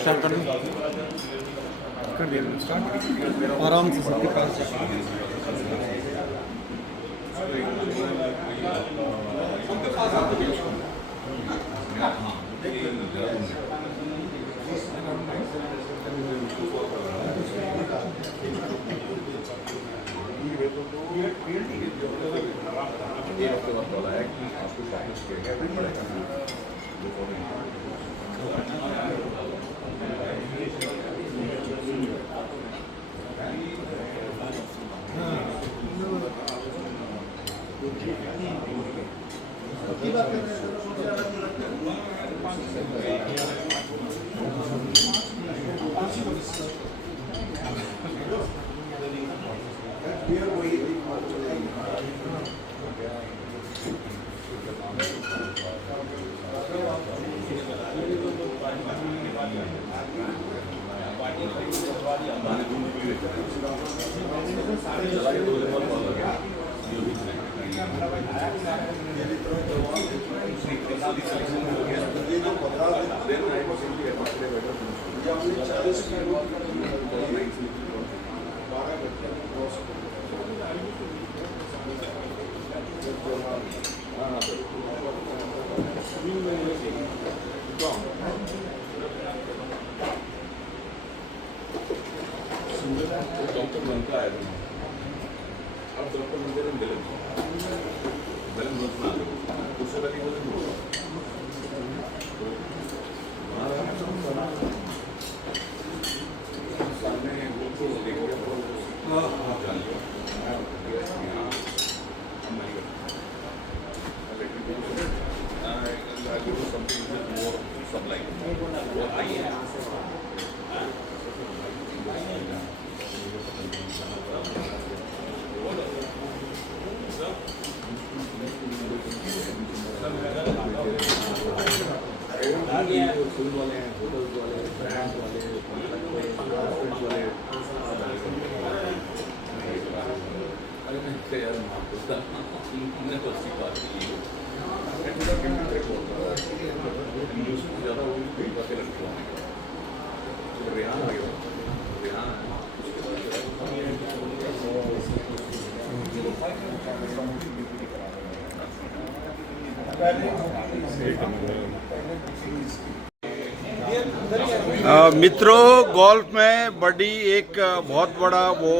Start कर दिया start आराम से सबके पास। मित्रों, गोल्फ में बड़ी एक बहुत बड़ा वो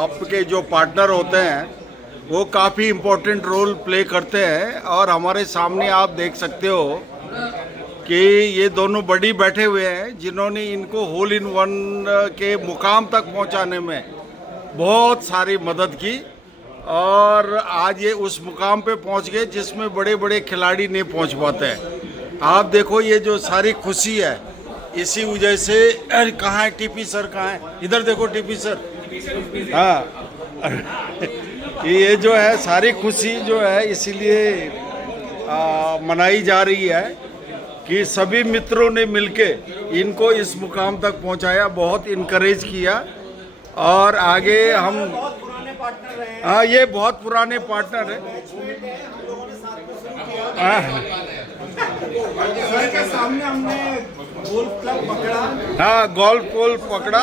आपके जो पार्टनर होते हैं वो काफ़ी इम्पोर्टेंट रोल प्ले करते हैं। और हमारे सामने आप देख सकते हो कि ये दोनों बड़ी बैठे हुए हैं जिन्होंने इनको होल इन वन के मुकाम तक पहुंचाने में बहुत सारी मदद की और आज ये उस मुकाम पे पहुंच गए जिसमें बड़े बड़े खिलाड़ी नहीं पहुंच पाते हैं। आप देखो ये जो सारी खुशी है इसी वजह से। अरे कहाँ है टीपी सर, कहाँ है? इधर देखो टीपी सर। हाँ ये जो है सारी खुशी जो है इसीलिए मनाई जा रही है कि सभी मित्रों ने मिलके इनको इस मुकाम तक पहुंचाया, बहुत इनकरेज किया। और आगे हम हाँ ये बहुत पुराने पार्टनर हैं। सर के सामने हमने गोल्फ क्लब पकड़ा। हाँ गोल्फ पकड़ा।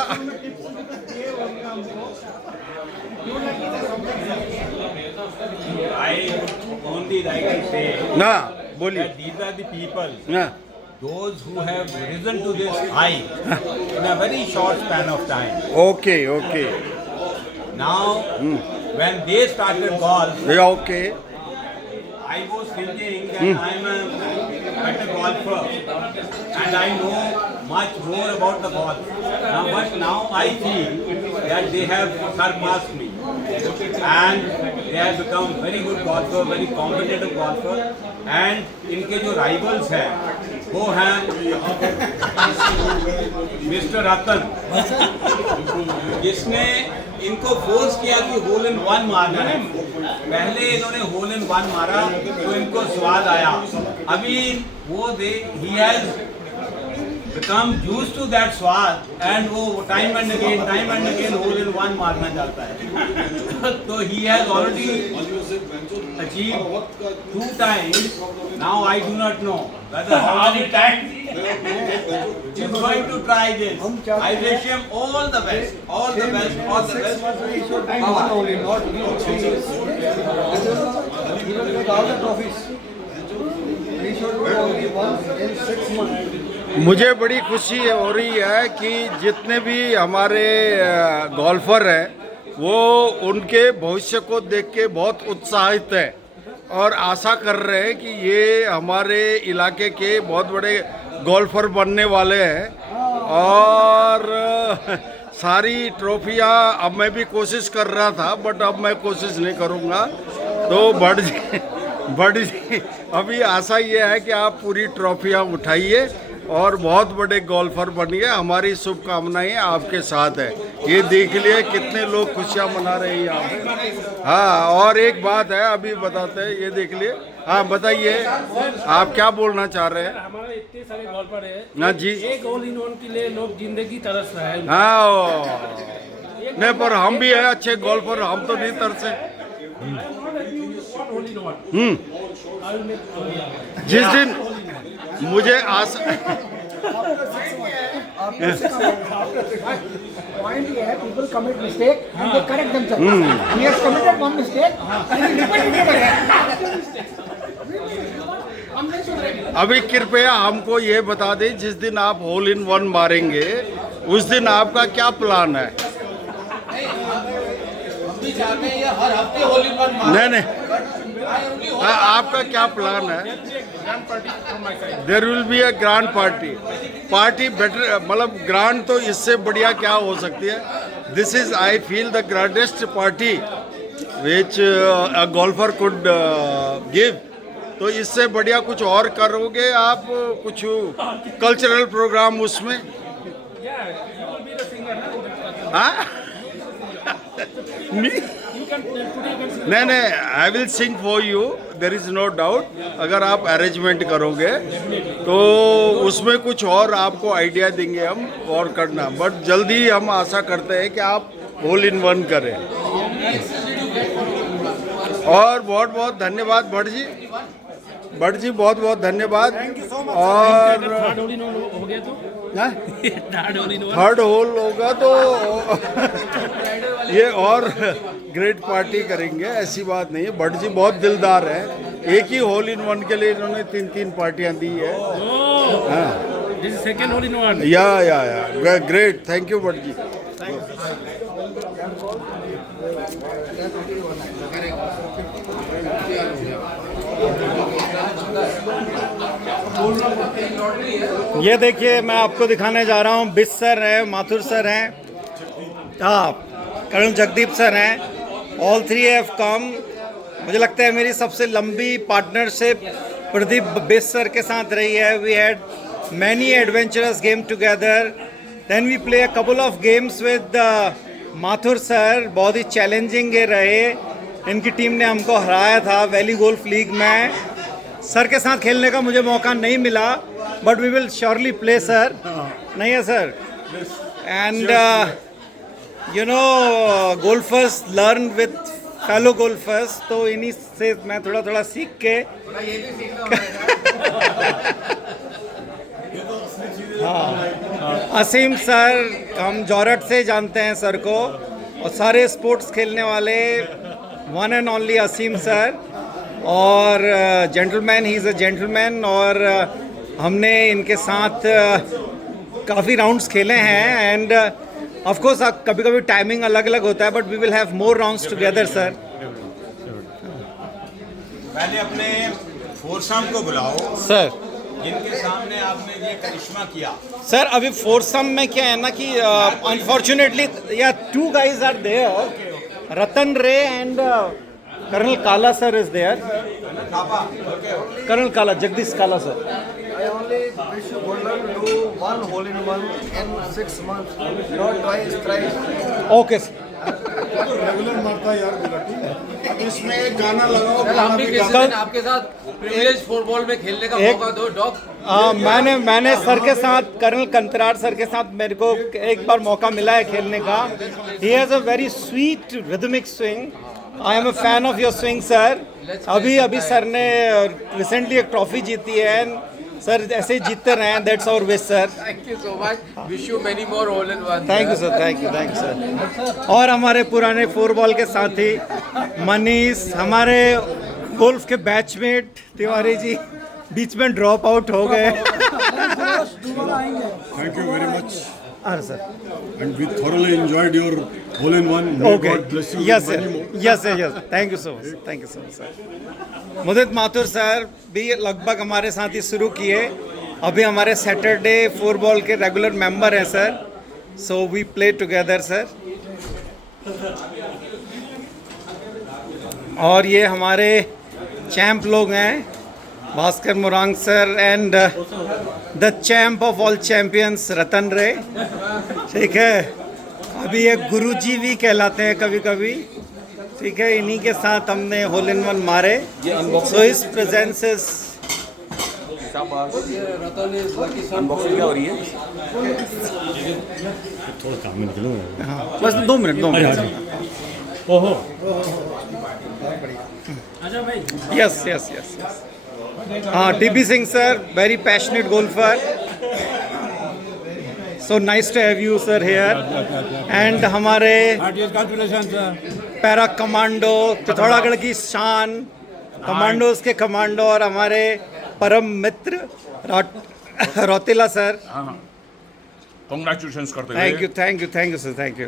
ना बोलिए। These are the people, ना those who have risen to this height in a very short span of time. Okay okay Now, when they started golf, okay I was thinking that I am a better golfer and I know much more about the golf. But now I feel that they have surpassed me and they have become very good golfer, very competitive golfer. And इनके जो rivals हैं वो हैं mister रतन, जिसने इनको force किया कि whole in one मारना है। पहले इन्होंने होल इन वन मारा तो इनको स्वाद आया। अभी वो he has become used to that स्वाद and वो time and again hole in one मारना चाहता है। तो he has already achieved 2 times. Now I do not know whether how many times He's going to try this. I wish him all the best. All the best. All the best. He should win one only, not 3. He will take all the trophies. He should win only one in 6 months. मुझे बड़ी खुशी हो रही है कि जितने भी हमारे गोल्फर हैं वो उनके भविष्य को देख के बहुत उत्साहित हैं और आशा कर रहे हैं कि ये हमारे इलाके के बहुत बड़े गोल्फर बनने वाले हैं। और सारी ट्रॉफियाँ अब मैं भी कोशिश कर रहा था, बट अब मैं कोशिश नहीं करूँगा। तो भट्ट जी अभी आशा ये है कि आप पूरी ट्रॉफियाँ उठाइए और बहुत बड़े गोल्फर बनिए। हमारी शुभकामनाएं आपके साथ है। ये देख लिए कितने लोग खुशियाँ मना रहे हैं यहाँ पे। हाँ, और एक बात है अभी बताते हैं, ये देख लिए। हाँ बताइए, आप क्या बोलना चाह रहे हैं? हमारे इतने सारे गोल्फर है हाँ जी। एक ऑल इन वन के लिए लोग जिंदगी तरस रहे हैं। हाँ नहीं, पर हम भी हैं अच्छे गोल्फर, हम तो नहीं तरसे। जिस दिन मुझे आशा Point here, people commit mistake and they correct themselves. He has committed one mistake and he repeated it again. अभी कृपया हमको ये बता दें, जिस दिन आप होल इन वन मारेंगे उस दिन आपका क्या प्लान है? नहीं, आपका क्या प्लान है? There will be a grand party better, मतलब ग्रैंड तो इससे बढ़िया क्या हो सकती है? This is I feel the grandest party which a golfer could give. तो इससे बढ़िया कुछ और करोगे आप? कुछ कल्चरल प्रोग्राम उसमें? हाँ नहीं, I will sing for you, there is no doubt. अगर आप अरेंजमेंट करोगे तो उसमें कुछ और आपको आइडिया देंगे हम और करना, बट जल्दी हम आशा करते हैं कि आप होल इन वन करें। और बहुत बहुत धन्यवाद भट्ट जी, बहुत बहुत धन्यवाद। और हो गया तो थर्ड होल होगा तो ये और ग्रेट पार्टी करेंगे, ऐसी बात नहीं है। भट्ट जी बहुत दिलदार है, एक ही होल इन वन के लिए इन्होंने 3 पार्टियां दी है। This is second hole in one. Yeah great, thank you Bhatt ji. ये देखिए, मैं आपको दिखाने जा रहा हूँ। बिस सर है, माथुर सर हैं, कर्नल जगदीप सर हैं। All 3 have come. मुझे लगता है मेरी सबसे लंबी पार्टनरशिप प्रदीप बिस सर के साथ रही है। We had many adventurous game together, then we play a couple of games with Mathur sir. बहुत ही चैलेंजिंग रहे। इनकी टीम ने हमको हराया था वैली गोल्फ लीग में। सर के साथ खेलने का मुझे मौका नहीं मिला, but we will surely play sir. नहीं है sir? And you know, golfers learn with fellow golfers, तो इन्हीं से मैं थोड़ा सीख के हाँ, असीम सर, हम जॉर्हट से जानते हैं सर को, और सारे स्पोर्ट्स खेलने वाले one and only Aseem sir. और gentleman, he is a gentleman. और हमने इनके साथ काफ़ी राउंड्स खेले हैं। एंड ऑफ कोर्स कभी कभी टाइमिंग अलग अलग होता है, but we will have more rounds together sir. पहले अपने फोरसम को बुलाओ सर, जिनके सामने आपने ये करिश्मा किया। सर अभी फोरसम में क्या है ना कि अनफॉर्चुनेटली या 2 guys are there, रतन रे एंड कर्नल काला सर इज देयर। कर्नल काला, जगदीश काला sir. I only wish you good luck to do one hole in one in 6 months, not twice, thrice. Okay sir. Regular मारता है यार bullet. अब इसमें एक गाना लगाओ। हम भी किसी दिन आपके साथ प्रिविलेज फुटबॉल में खेलने का मौका दो डॉग। मैंने सर के साथ, कर्नल कंतरार सर के साथ मेरे को एक बार मौका मिला है खेलने का। He has a very sweet rhythmic swing. I am a fan of your swing sir. अभी सर ने रिसेंटली एक ट्रॉफी जीती है। सर ऐसे ही जीतते रहें, that's our wish sir. Thank you so much. Wish you many more hole in one. Thank you sir, thank you sir. और हमारे पुराने फुटबॉल के साथी मनीष, हमारे गोल्फ के बैचमेट तिवारी जी बीच में ड्रॉप आउट हो गए। Thank you very much. हाँ sir, And we thoroughly enjoyed your hole in one. May okay, God bless you yes with many sir, more. Yes yes, thank you so much, thank you so much sir. Mudit Mathur sir भी लगभग हमारे साथ ही शुरू किए, अभी हमारे Saturday football के रेगुलर मेंबर हैं sir, so we play together sir. और ये हमारे चैम्प लोग हैं, Bhaskar Murang sir and the champ of all champions रतन रे, ठीक है। अभी ये गुरुजी भी कहलाते हैं कभी कभी, ठीक है। इन्हीं के साथ हमने होल इन वन मारे, सो इस प्रेजेंस इज Unboxing क्या हो रही है? हाँ, बस 2 मिनट। ओहो अच्छा भाई यस यस यस यस। हाँ, T P Singh sir, very passionate golfer, so nice to have you sir here. And हमारे पैरा कमांडो, पिथौरागढ़ की शान, कमांडोज के कमांडो, और हमारे परम मित्र रौतेला सर। कॉन्ग्रेचुलेशन करते thank you thank you thank you sir, thank you.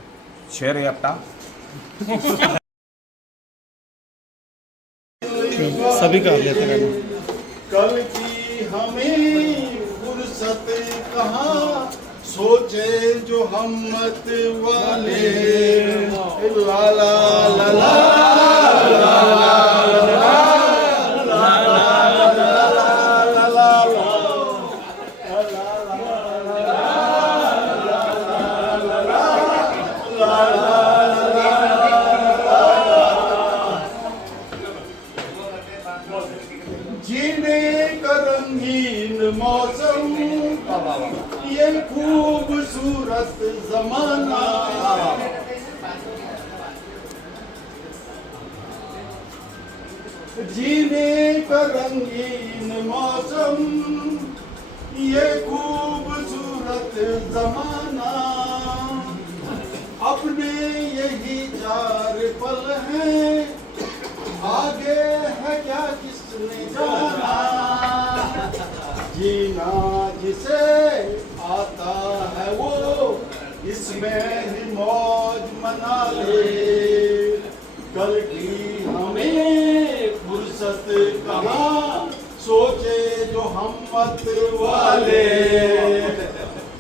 शेर है अपना सभी का लेते रहना। कल की हमें फुर्सत कहाँ, सोचे जो हिम्मत वाले, ला ला ला ला जीने का रंगीन मौसम, ये खूबसूरत जमाना, जीने का रंगीन मौसम, ये खूबसूरत जमाना, अपने यही 4 पल हैं, आगे है क्या किसने जाना, जीना जिसे आता है वो इसमें ही मौज मना ले, कल की हमें फुर्सत कहाँ, सोचे जो हिम्मत वाले,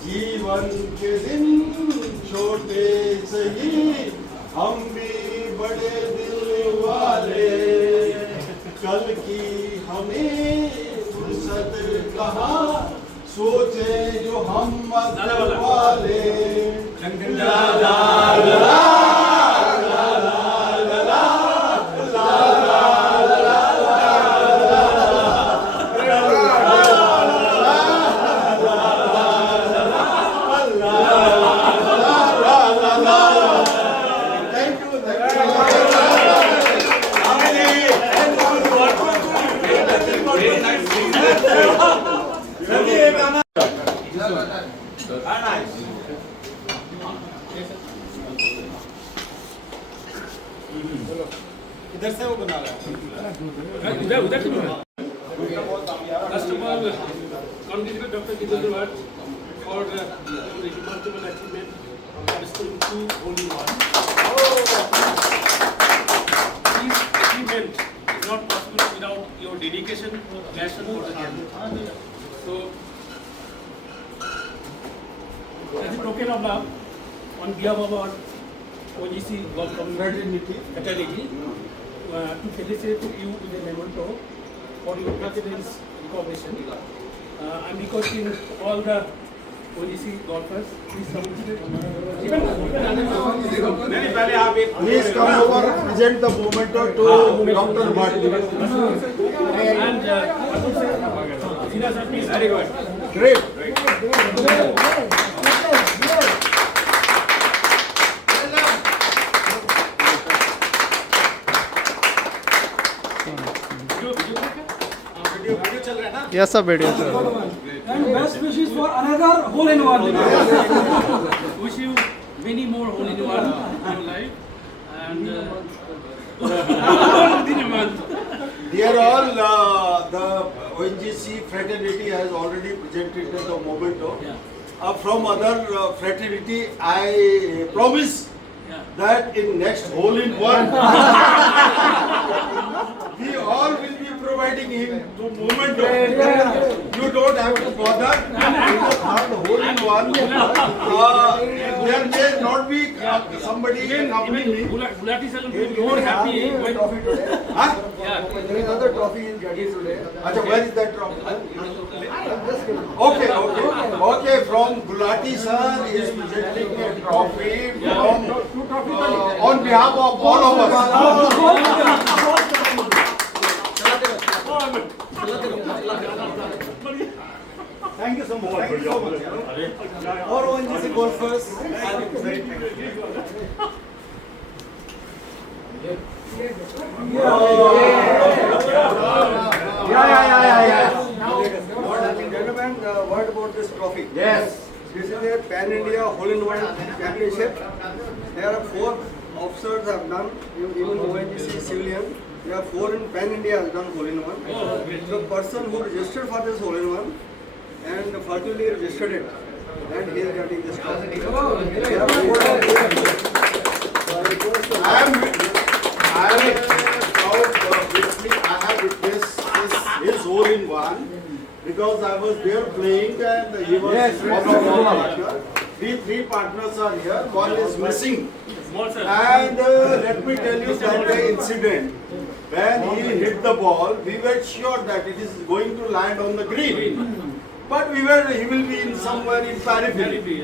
जीवन के दिन छोटे सही, हम भी बड़े दिल वाले, कल की हमें फुर्सत कहाँ, सोचे जो हिम्मत वाले, ला ला ला ला इधर से वो बना रहा है। उधर से first of all congratulate Dr. Jitendra Bhatt for the remarkable achievement of scoring 2 hole in one. This achievement is not possible without your dedication, passion for the game. So, as a token of love, on behalf of our OGC Golf Community Fraternity, to felicitate you with a memento for your excellence recognition. I'm requesting all the OGC golfers, please come. Please come over, present the memento to Dr. Bhatt. And Atul sir, Zina sir, please. Very good. Great. Video चल रहा है ना? Yes, sir, video, sir. And best wishes for another hole in one. Wish you many more hole in one in your life. And Dear all, the ONGC fraternity has already presented the memento. From other fraternity, I promise that in next hole in one, we all will be providing him to memento. You don't have to bother. In the third hole in one, there may not be somebody accompanying me. Gulati sir will be more happy when Huh? There is another trophy in Gaddi today. Acha, where is that trophy? Okay. From Gulati sir is presenting a trophy from on behalf of all of us. Thank you so much. Thank you so much. All ONGC golfers. Gentlemen, the word about this trophy. Yes. This is a pan-India hole-in-one championship. There are 4 officers have done, even ONGC civilian. There are 4 in pan-India has done hole-in-one. The person who registered for this hole-in-one and fortunately registered it, and he is getting this trophy. I am proud, obviously, I have witnessed his hole in one because I was there playing and he was one of our partners. We 3 partners are here, one is missing. And let me tell you that the incident, when he hit the ball, we were sure that it is going to land on the green. But he will be in somewhere in periphery.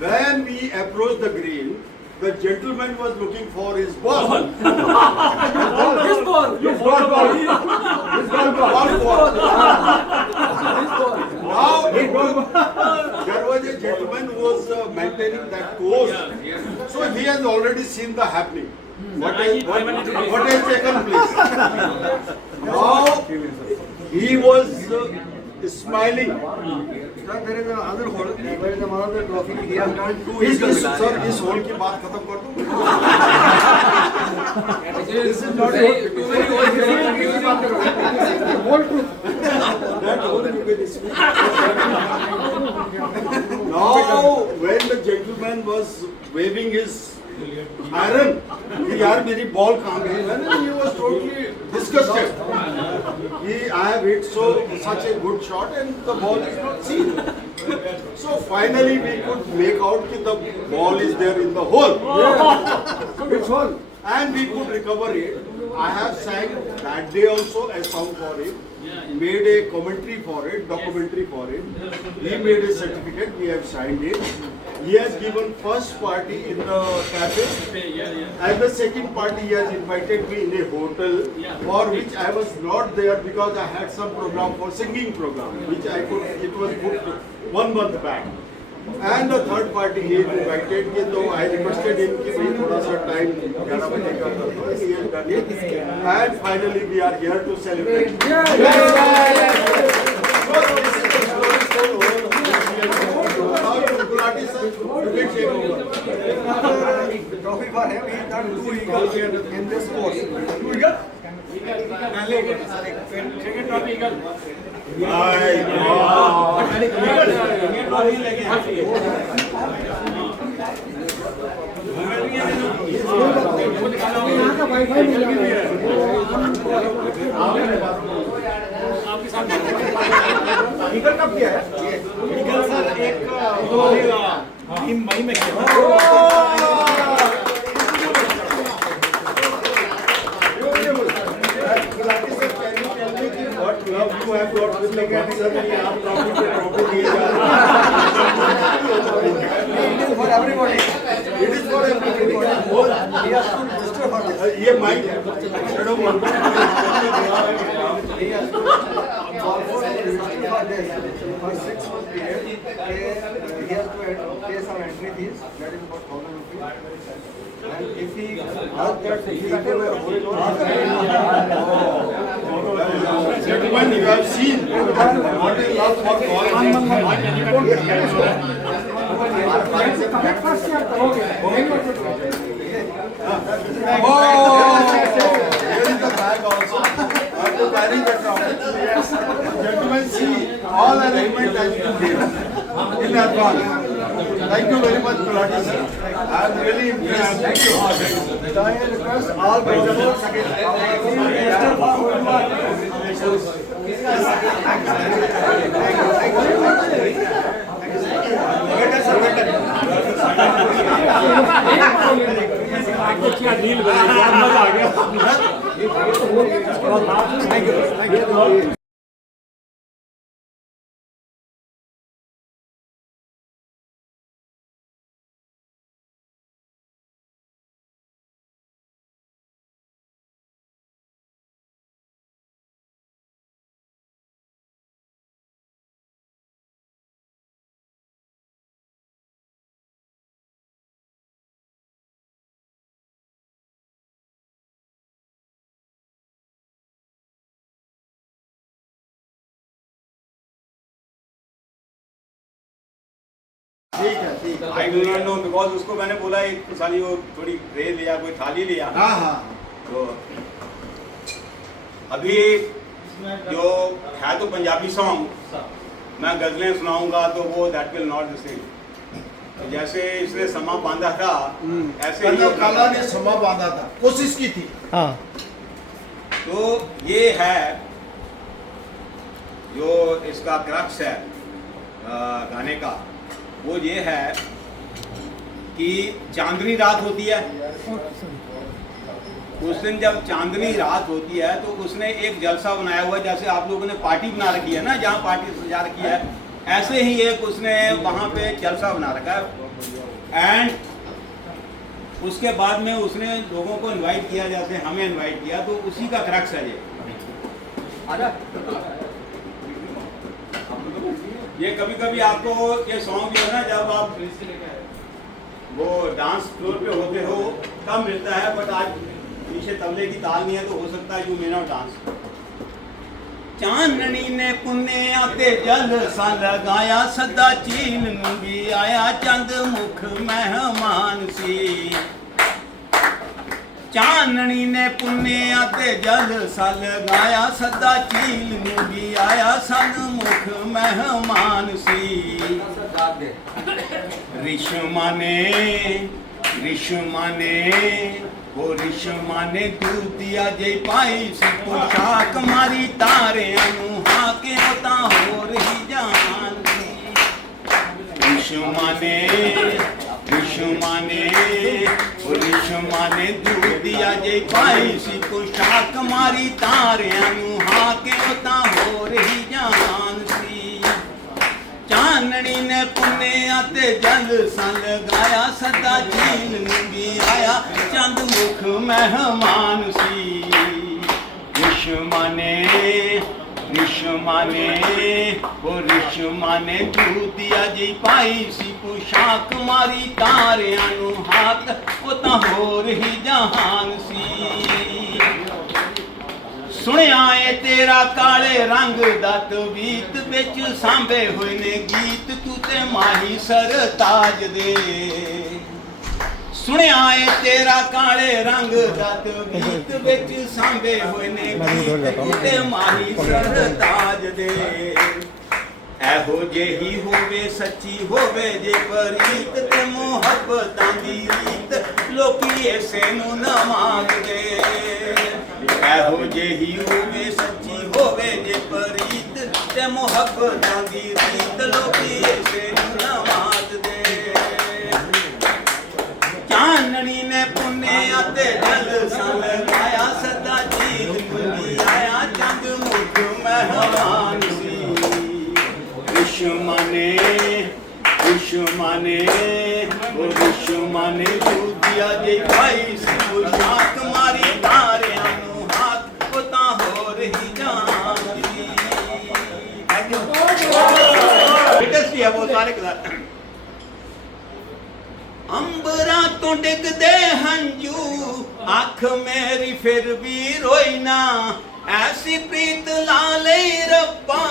When we approached the green, the gentleman was looking for his ball. His ball. Now there was a gentleman who was maintaining that course. So he has already seen the happening. What has taken place? Now he was smiling. Sir, there is another hole. There is another trophy. He has done 2 Sir, इस whole की बात खत्म कर दूं. This is not That hole you can speak. Now, when the gentleman was waving his iron, कि यार मेरी ball कहाँ गई? And he was totally disgusted. I have hit such a good shot and the ball is not seen. So finally we could make out that the ball is there in the hole. Which hole? And we could recover it. I have sang that day also a song for him, made a commentary for it, documentary for him. He made a certificate, we have signed it. He has given first party in the cafe, and the second party he has invited me in a hotel, for which I was not there because I had some program for singing program, which it was booked 1 month back. And the third party he invited me, so I requested him कि भाई थोड़ा सा time 11 बजे का कर दो. He has done it, and finally we are here to celebrate. So this is the story told. Now you Gulati sir, you can take over. The trophy for him. He has done 2 eagles in this course. 2 eagles? second trophy eagle. My God. यहाँ का wifi मिल गया eagle कब किया है? Eagle sir एक 3 मई में किया. What love you have got with the cancer, आप trophy पे trophy दिए जा रहे हैं. It is for everybody. It is for everybody. He has to register for this. ये माइक है. Shadow one. He has to register for this for 6 months period. He has to pay some entry fees, that is about 1,000 rupees. And if he does that, he can hold on. Gentlemen, you have seen what is love for golf. Comment first क्या करोगे Oh, here is the bag also. I have to carry that now. Gentlemen, see, all arrangement has been made in advance. Thank you very much, Kulati sir. I am really impressed. Thank you. So I request all golfers क्या deal बनी बहुत मजा आ गया ठीक है, ठीक है. I do not know because उसको मैंने बोला एक साली वो थोड़ी ट्रे लिया, कोई थाली लिया. हाँ हाँ. तो अभी जो है तो पंजाबी सॉन्ग मैं गजलें सुनाऊंगा तो वो that will not the same. जैसे इसने समा बांधा था ऐसे ही काला ने समा बांधा था, कोशिश की थी. हाँ. तो ये है जो इसका क्रक्स है गाने का, वो ये है कि चांदनी रात होती है. उस दिन जब चांदनी रात होती है तो उसने एक जलसा बनाया हुआ, जैसे आप लोगों ने पार्टी बना रखी है ना, जहाँ पार्टी सजा रखी है, ऐसे ही एक उसने वहाँ पे जलसा बना रखा है. एंड उसके बाद में उसने लोगों को इनवाइट किया, जैसे हमें इनवाइट किया, तो उसी का क्रक्स है ये कभी कभी आपको ये सॉन्ग जो है ना, जब आप वो डांस फ्लोर पे होते हो तब मिलता है, बट आज पीछे तबले की ताल नहीं है तो हो सकता है यू मे नॉट डांस. चांदनी ने पुन्ने आते जल सा लगाया, सदा चील नूं भी आया, चंद मुख मेहमान सी. चांदनी ने पुन्ने आते जल सा लगाया, सदा चील नूं भी आया, संग मुख मेहमान सी. रिश्मा ने दूध दिया जे पाई सी पोशाक, मारी तारियां नूं हाके होता हो रही जान सी. रिश्मा ने दूध दिया जे पाई सी पोशाक, मारी तारियां नूं हाके होता हो रही जान सी. चांदनी ने पुन्ने आते जल सा लगाया, सदा झील नूं भी आया, चंद मुख मेहमान सी. रिश्मा ने दूध दिया जी पाई सी पोशाक, मारी तारियां नूं हाथ वो तां होर ही जहान सी. सुनिया ए तेरा काले रंग दा तवीत, विच सांभे होए ने गीत, तू ते माही सरताज दे. सुनिया ए तेरा काले रंग दा तवीत, विच सांभे होए ने गीत, तू ते माही सरताज दे. एहो जेही होवे सच्ची होवे जे परीत, ते मुहब्बतां दी रीत लोकी ऐसे नूं ना मांगदे. एहो जेही होवे सच्ची होवे जे परीत, ते मुहब्बतां दी रीत लोकी ऐसे नूं ना मांगदे. चांदनी ने पुन्ने आते जल सा लगाया, सदा झील नूं भी आया, चंद मुख मेहमान सी. रिश्मा ने दूध दिया जे भाई सी पोशाक, मारी तारियां नूं हाथ वो तां हो रही जान दी. लेटेस्ट ही है वो सारे के साथ. अंबरा तो डिगदे हंजू अख मेरी फिर भी रोई ना ऐसी प्रीत ला लई रब्बा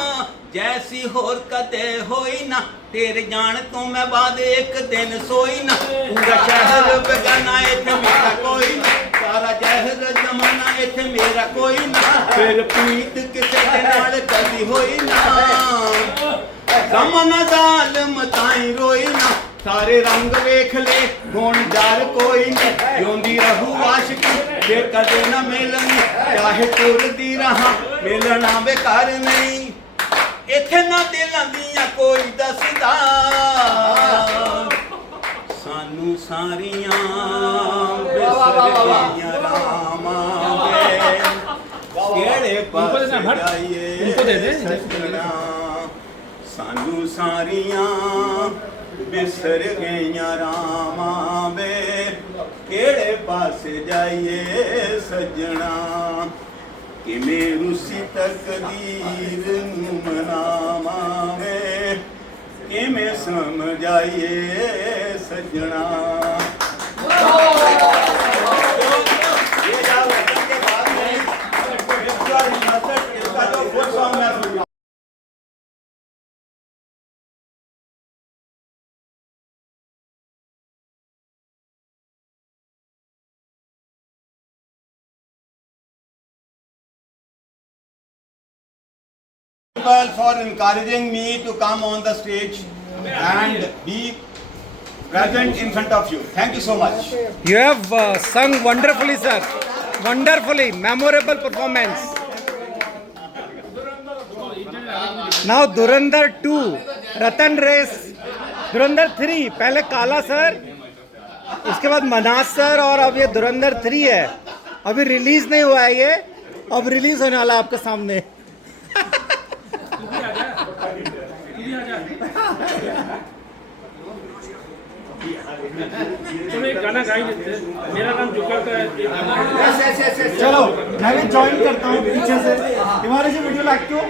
जैसी होर कदे होई ना तेरे जान तो मैं बाद एक दिन सोई ना पूरा शहर बेगाना इत्थे मेरा कोई ना सारा जहर जमाना इत्थे मेरा कोई ना फिर प्रीत किसे दे नाल कदी होई ना जमाना जालिम ताई रोई ना सारे रंग वेख ले हुण डर कोई नहीं जिउंदी रहू आशिकी जे कदे ना मिलनी चाहे तुरदी रहा मिलना बेकार नहीं इत्थे ना दिलां दियां कोई दसदा सानू सारियां बिसर गईयां रामां वे केड़े पासे जाइए सजना सानू सारियां बिसर गईयां रामां वे केड़े पासे जाइए सजना किवें रुसी तकदीर नूं मनावां वे किवें समझाइए सजना ये याद रखने के बाद में इसका जो फुल सॉन्ग मैं for encouraging me to come on the stage and be present in front of you. Thank you so much. You have sung wonderfully, sir. Wonderfully, memorable performance. Now Dhurandhar 2, Ratan Race, Dhurandhar 3. पहले काला sir, उसके बाद मनाज sir और अब ये धुरंधर 3 है. अभी release नहीं हुआ है ये, अब रिलीज होने वाला है आपके सामने. चलो एक गाना गा ही लेते हैं। मेरा नाम जोकर का है। चलो मैं भी ज्वाइन करता हूँ पीछे से. हमारे जो वीडियो लाइक क्यों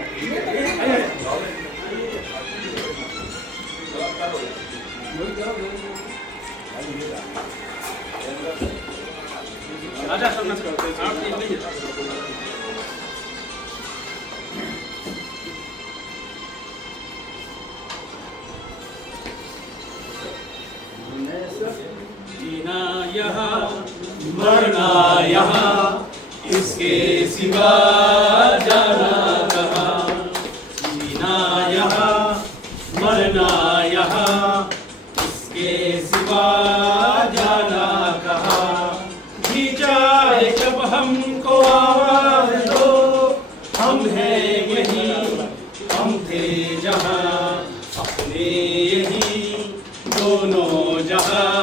आजा सुनना आप जीना यहाँ मरना यहाँ इसके सिवा जाना कहाँ जीना यहाँ मरना यहाँ इसके सिवा जाना कहाँ जी जाए जब हमको आवाज दो हम हैं यही हम थे जहाँ अपने यही दोनों जहाँ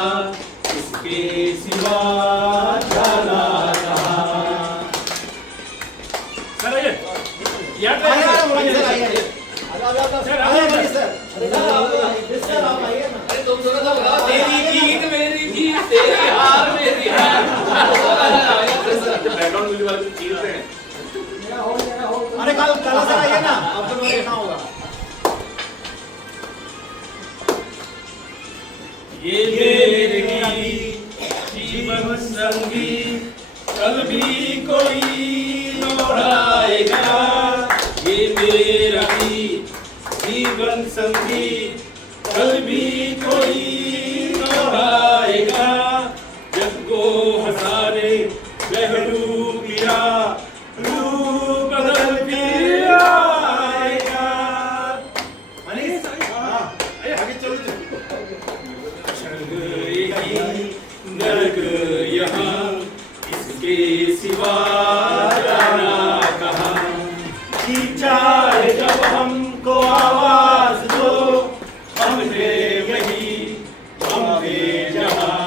इसके सिवा जाना कहाँ. सर आइए याद तेरी गीत मेरी गीत तेरी हार मेरी हार. बैकग्राउंड म्यूजिक वाले चीज हैं. अरे कल काला सर आइए ना, आपको तो देखना होगा. ये मेरे जीवन संगी कल भी कोई लौटाएगा. ये मेरा जीवन संगी कल भी कोई लौटाएगा. जग को हंसाने लहरू पिया रूप बदल के आएगा. आगे चलो नरक यहाँ इसके सिवा जाना कहाँ. जी चाहे जब हमको आवाज दो हम थे वही हम थे जहाँ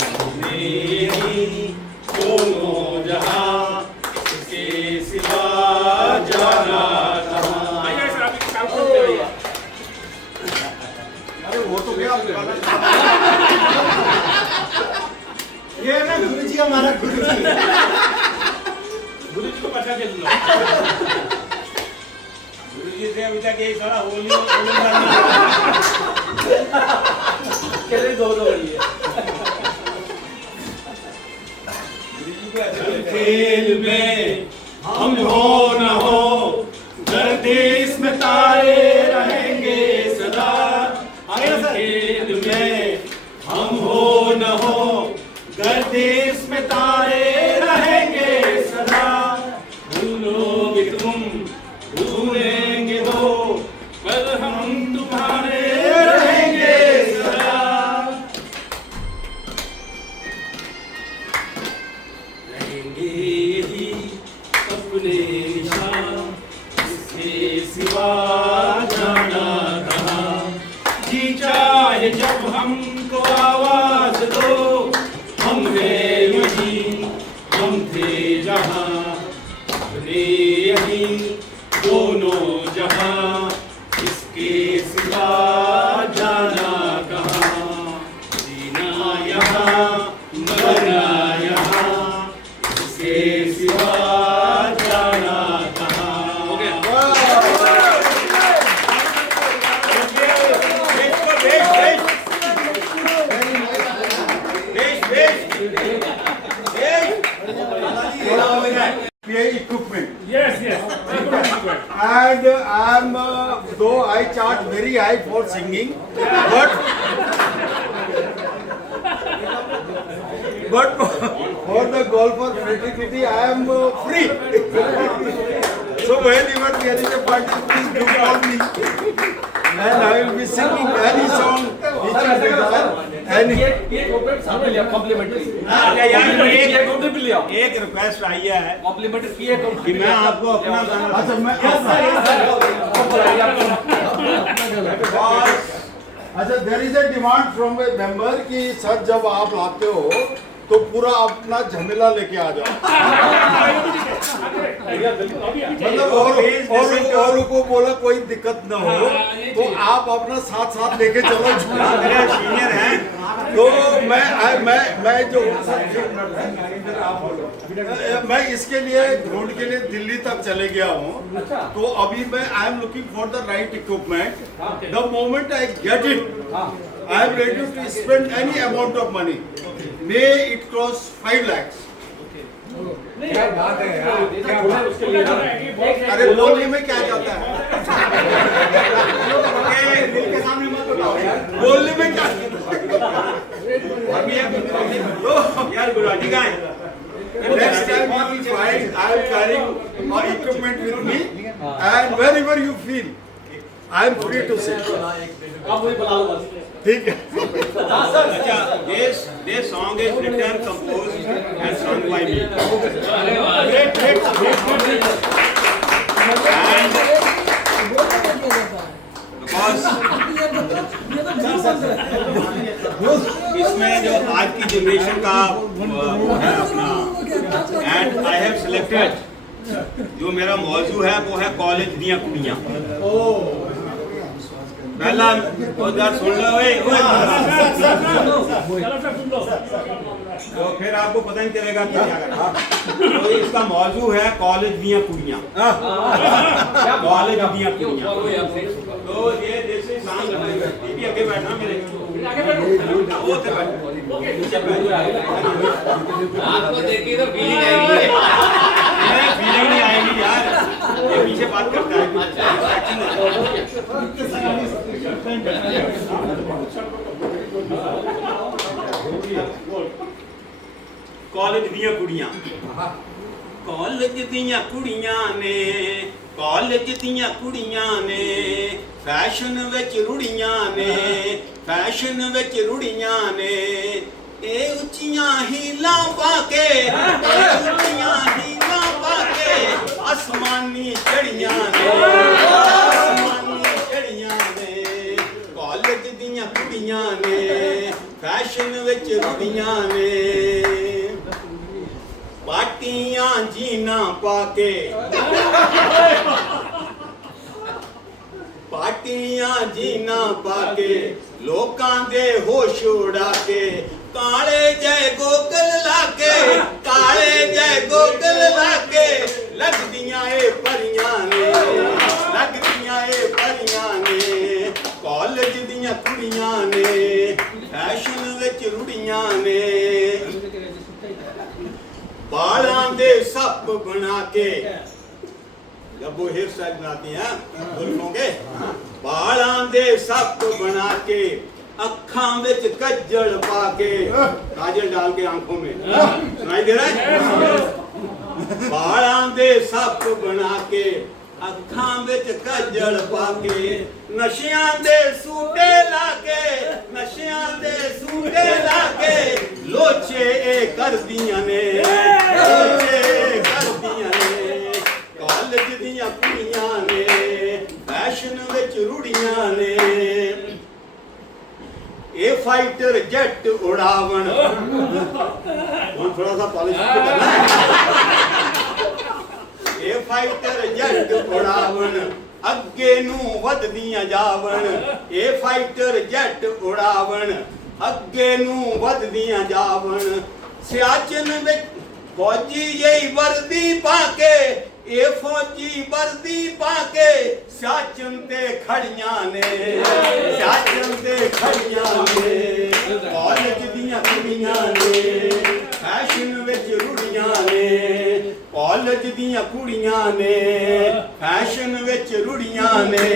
हमने यही दोनों जहाँ इसके सिवा जाना कहाँ. आइए सर आप एक काम करते रहिए. अरे वो तो क्या ये ना गुरुजी हमारा गुरुजी. गुरुजी को पता चल लो. गुरुजी से अभी तक यही सारा होली चैलेंज दो करिए। खेल में हम हो न हो, गर्दिश में तारे रहेंगे सदा। खेल में हम हो न हो, गर्दिश में तारे रहेंगे सदा। भूलोगे तुम, भूलेंगे वो, पर हम तुम्हारे रहेंगे सदा। रहेंगे यही अपने निशान, इसके सिवा जाना कहाँ। जी चाहे जब हमको आवाज दो, हम हैं यहीं, हम थे जहाँ, अपने यहीं दोनों जहाँ, इसके सिवा जाना कहाँ। जीना यहाँ, मरना यहाँ, इसके सिवा जाना कहाँ। हो गया। equipment. Yes, yes. And I'm though I charge very high for singing, but for the golfer fraternity I am free. So whenever there is a party, please do call me, and I will be singing any song which you desire. And एक request आई है complementary कि मैं आपको अपना गाना अच्छा मैं अच्छा there is a demand from a member कि सर जब आप लाते हो तो पूरा अपना झमेला लेके आ जाओ, मतलब और को बोला कोई दिक्कत ना हो तो आप अपना साथ साथ लेके चलो। मेरे सीनियर हैं तो मैं जो मैं इसके लिए ढूंढ के लिए दिल्ली तक चले गया हूँ, तो अभी मैं I am looking for the right equipment. The moment I get it I am ready to spend any amount of money, may it cross 5 lakhs। अरे बोलने में क्या जाता है, दिल के सामने मत बताओ, बोलने में क्या यार गुरुजी का है। Next time you will find I am carrying my equipment with me, and wherever you feel, I am free to sing. आप वही बता दो बस। ठीक है। अच्छा, this song is written, composed and sung by me. इसमें जो आज की जनरेशन का वो है अपना, एंड आई हैव सिलेक्टेड जो मेरा मौजू है वो है कॉलेज दियां कुड़ियां। पहला उधर सुन लो, तो फिर आपको पता नहीं चलेगा कि क्या करना। तो इसका मौजू है कॉलेज दियां कुड़ियां, कॉलेज दियां कुड़ियां। तो ये जैसे भी आगे बैठना मेरे, वो तो आपको देखिए तो फीलिंग आएगी। फीलिंग नहीं आएगी यार, ये पीछे बात करता है। कॉलेज दियां कुड़ियां, कॉलेज दियां कुड़ियां ने, कॉलेज दियां कुड़ियां ने फैशन विच रुड़ियां ने, फैशन विच रुड़ियां ने। ए उच्चियां हीलां पाके, उच्चियां हीलां पाके आसमानी चढ़ियां ने, आसमानी चढ़ियां ने। कॉलेज दियां कुड़ियां ने फैशन विच रुड़ियां ने, पाटियां जीना पाके, पाटियां जीना पाके लोकां दे होश उड़ा के, काले जय गोगल लाके, काले जय गोगल लाके लगदियां ए परियां ने, लगदियां ए परियां ने। कॉलेज दियां कुड़ियां ने फैशन विच रुड़ियां ने बालां दे सप बना के जब वो हेयर स्टाइल बनाती हैं गुल्फों के बालां दे सप बना के अखां विच कज्जल पा के काजल डाल के आंखों में सुनाई दे रहा है बालां दे सप बना के अखां विच कज्जल पा के नशियां दे सूटे ला के नशियां दे सूटे ला के लोचे करदियां ने लोचे करदियां ने कॉलेज दियां कुड़ियां ने फैशन विच रुड़ियां ने ए फाइटर जेट उड़ावन थोड़ा सा पॉलिश करना ए फाइटर जेट उड़ावन अगे नू वधदियां जावन ए फाइटर जेट उड़ावन अगे नू वधदियां जावन सियाचन विच फौजी यही वर्दी पाके ए फौजी वर्दी पाके सियाचन ते खड़ियां ने सियाचन ते खड़ियां ने कॉलेज दियां कुड़ियां ने फैशन विच रुड़ियां ने कॉलेज दियां कुड़ियां ने फैशन विच रुड़ियां ने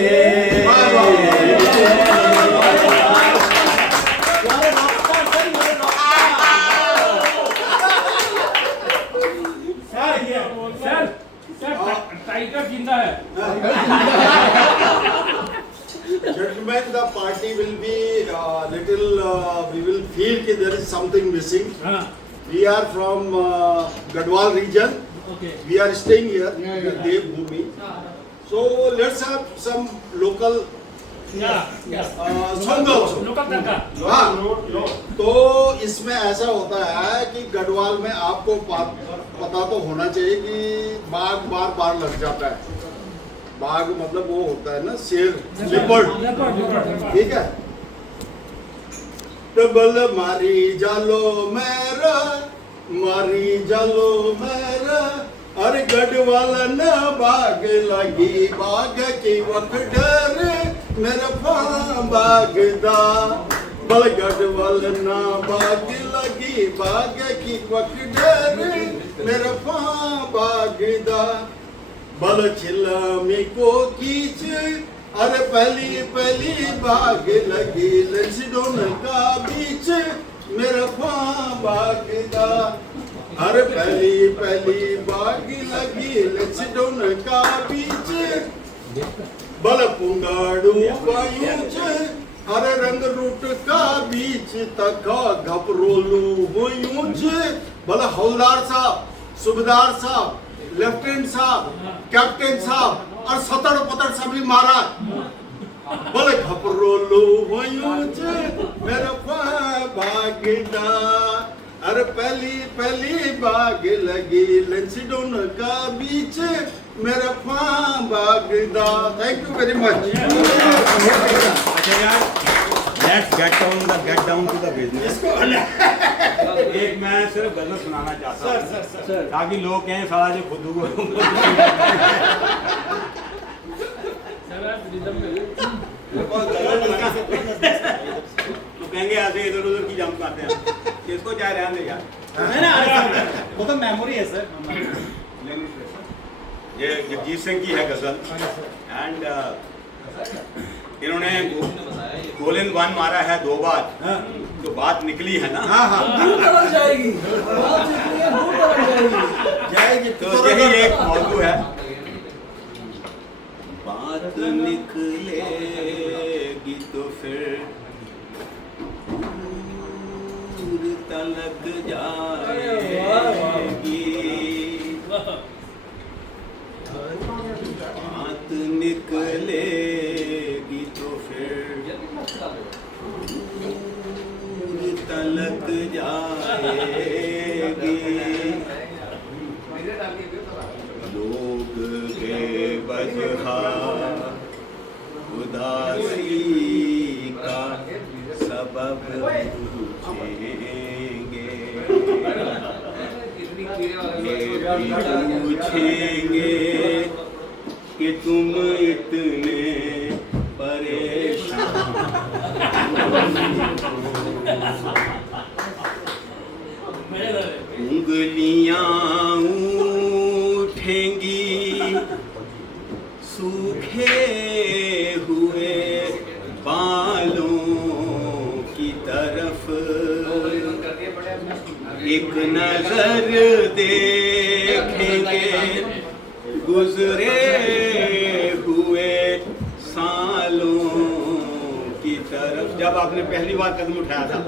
टाइगर जिंदा है Gentlemen, the party will be we will feel that there is something missing. We are from Gadwal region. Okay. We are staying here in Dev Bhumi. So let's have some local song also. Local तड़का हाँ, तो इसमें ऐसा होता है कि गढ़वाल में आपको पता तो होना चाहिए कि बाघ बार बार लग जाता है। बाघ मतलब वो होता है ना शेर, लिपर्ड, ठीक है। टबल मारी जालो मेरा, मारी जालो मेरा, अरे गढ़वाल न बाघ लगी, बाघ की वक्त डर मेरा फां बागदा, बल गढ़वाल न बाघ लगी, बाघ की वक्त डर मेरा फां बागदा, बल चिल्लामी को कीच, अरे पहली पहली बाघ लगी, लंचडोन का बीच मेरा फां बागदा, अरे पहली पहली बाघ लगी, लंचडोन का बीच बल पुंगाड़ू पायूच, अरे रंग रूट का बीच तका घपरोलू हुयूच, बल हवलदार साहब, सूबेदार साहब, लेफ्टिनेंट साहब, कैप्टन साहब और सतड़ पतड़ सभी मारा, बल घपरोलू हुयूच मेरा भागदा, अरे पहली पहली बाघ लगी, लंचडोन का बीच मेरा फां Bagda. Thank you very much. अच्छा यार, let's get down to the business. एक मैं सिर्फ गजल सुनाना चाहता हूँ ताकि लोग कहें साला जो खुद तो कहेंगे ऐसे इधर उधर की जंप करते हैं, इसको चाहे रहने दे यार, वो तो मेमोरी है सर। ये जगजीत सिंह की है गजल एंड इन्होंने गोल इन वन मारा है 2 बार, तो बात निकली है ना। जाएगी तो यही एक मौजू है, बात निकलेगी तो फिर दूर तलक जाएगी, बात निकलेगी तो फिर दूर तलक जाएगी, लोग बेवजह उदासी का सबब पूछेंगे, ये भी पूछेंगे कि तुम इतने परेशान उंगलियां उठेंगी सूखे हुए बालों की तरफ, एक नजर देखेंगे गुजरे हुए सालों की तरफ। जब आपने पहली बार कदम उठाया था,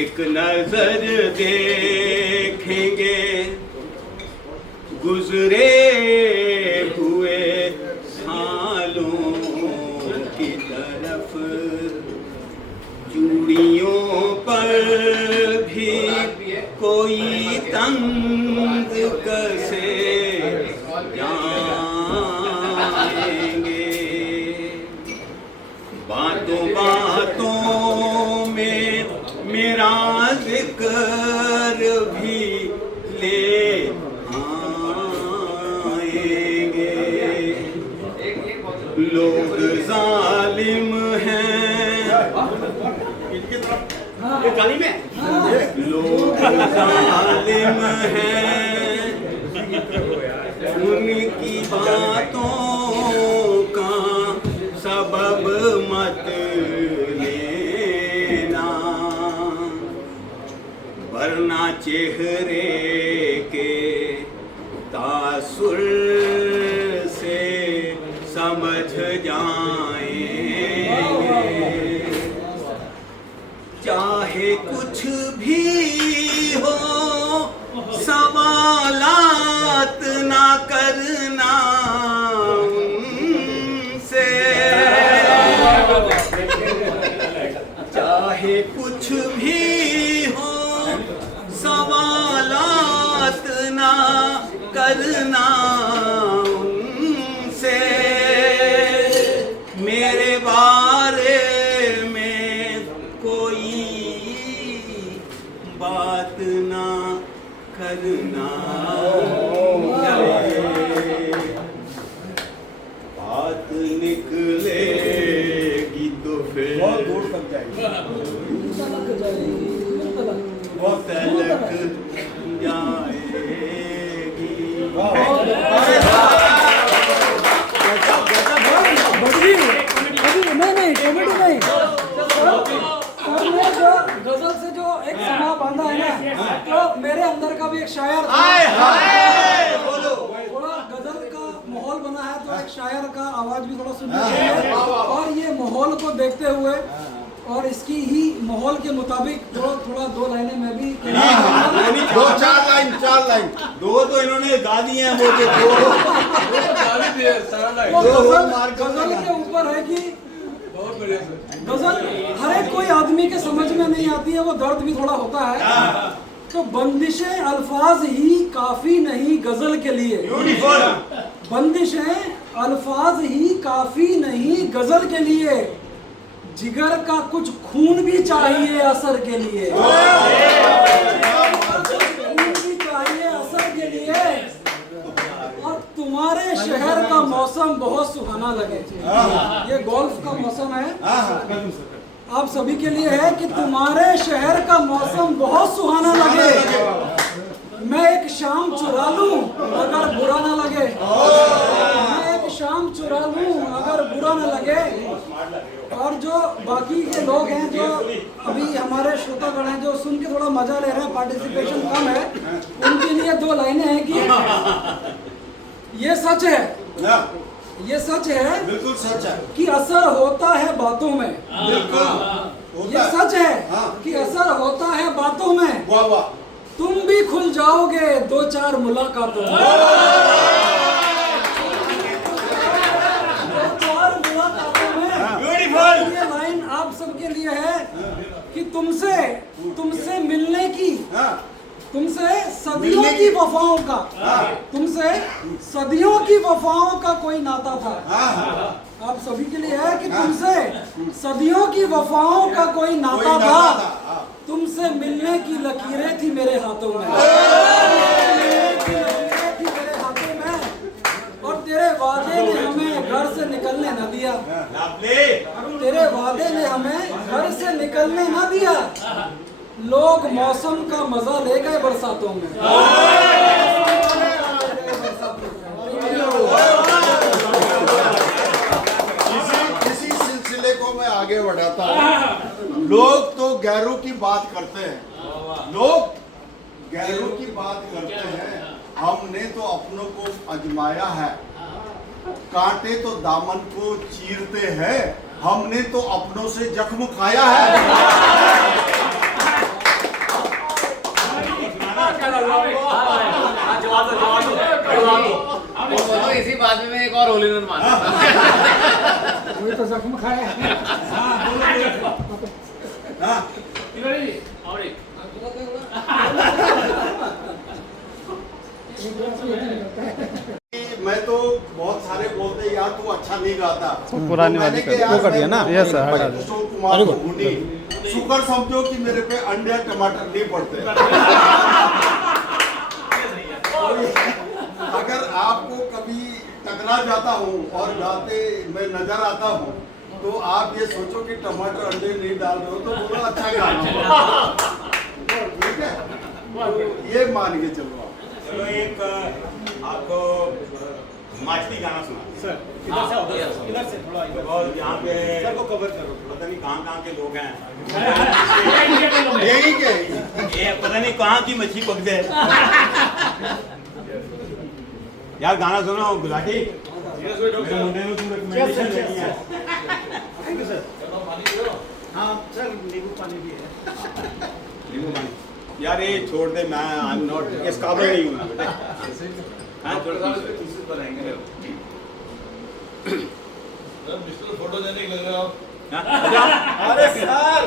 एक नजर देखेंगे गुजरे हुए सालों की तरफ, चूड़ियों पर भी कोई तंग कसे जाएंगे, बातों बातों में मेरा जिक्र भी ले आएंगे। लोग जालिम हैं, लोग जालिम हैं, उनकी बातों का सबब मत लेना, वरना चेहरे के तासुर से समझ जाएंगे। चाहे कुछ भी हो सवालात ना करना उनसे, चाहे कुछ भी हो सवालात ना करना उनसे, मेरे बारे में कोई बात ना करना। बात निकलेगी तो फिर वो तलक जाएगी। नहीं कॉमेडी नहीं सर ने जो गजल से जो एक समा बांधा है ना, तो मेरे अंदर का भी एक शायर था। थोड़ा गजल का माहौल बना है तो एक शायर का आवाज भी थोड़ा सुनना चाहिए, और ये माहौल को देखते हुए और इसकी ही माहौल के मुताबिक थोड़ा दो लाइनें मैं भी दो चार लाइन दो तो इन्होंने गा दिए हैं, वो गजल के ऊपर है कि गजल हर एक कोई आदमी के समझ में नहीं आती है, वो दर्द भी थोड़ा होता है। तो बंदिशें अल्फाज ही काफी नहीं गजल के लिए, बंदिशें अल्फाज ही काफी नहीं गजल के लिए, जिगर का कुछ खून भी चाहिए असर के लिए, खून भी चाहिए असर के लिए। और तुम्हारे शहर का मौसम बहुत सुहाना लगे, ये गोल्फ का मौसम है, आप सभी के लिए है कि तुम्हारे शहर का मौसम बहुत सुहाना लगे, मैं एक शाम चुरा लूं अगर बुरा ना लगे, मैं एक शाम चुरा लूं अगर बुरा ना लगे। और जो बाकी के लोग हैं जो अभी हमारे श्रोतागण हैं जो सुन के थोड़ा मजा ले रहे हैं, पार्टिसिपेशन कम है, उनके लिए दो लाइनें हैं कि ये सच है, ये सच है, बिल्कुल सच है कि असर होता है बातों में, बिल्कुल ये सच है कि असर होता है बातों में, वाह वाह, तुम भी खुल जाओगे दो चार मुलाकातों में, दो चार मुलाकातों में। ये लाइन आप सबके लिए है कि तुमसे मिलने की, तुमसे सदियों की वफाओं का, तुमसे सदियों की वफाओं का कोई नाता था। आप सभी के लिए है कि तुमसे सदियों की वफाओं का कोई नाता था, तुमसे मिलने की लकीरें थी मेरे हाथों में, लकीरें थी मेरे हाथों में, और तेरे वादे ने हमें घर से निकलने न दिया, Lovely. तेरे वादे ने हमें घर से निकलने न दिया, लोग मौसम का मजा ले गए बरसातों में। इसी सिलसिले को मैं आगे बढ़ाता हूँ। लोग तो गैरों की बात करते हैं, लोग गैरों की बात करते हैं, हमने तो अपनों को आजमाया है। कांटे तो दामन को चीरते हैं, हमने तो अपनों से जख्म खाया है। तो इसी बात में मैं एक और होली रन मारा। वही तो जख्म खाया है। और एक मैं तो बहुत सारे बोलते हैं, यार तू अच्छा नहीं गाता। पुरानी तो वाली मैंने वो कर दिया ना? यार Yes, sir, हटा मैं किशोर कुमार को भूनी, शुक्र समझो कि मेरे पे अंडे टमाटर नहीं पड़ते। अगर आपको कभी टकरा जाता हूँ और गाते मैं नजर आता हूँ, तो आप ये सोचो कि टमाटर अंडे नहीं डाल रहे हो, तो बोलो अच्छा गा रहा हूं। ठीक है, तो ये मान के चलो आप। चलो एक आपको हिमाचली गाना सुना सर इधर से थोड़ा इधर और यहाँ पे सर को कवर करो। पता नहीं कहाँ के लोग हैं, यही के ये पता नहीं कहाँ की मच्छी पक जाए। यार गाना सुनो गुलाटी, मेरे मुंडे ने तुम रिकमेंडेशन देनी है। Thank you sir. हाँ सर नींबू पानी भी है। नींबू पानी यार ये छोड़ दे, मैं आई एम नॉट इस काबिल नहीं हूँ मैं बेटे। हाँ छोड़ फोटोजेनिक लग रहे हो आप। अरे सर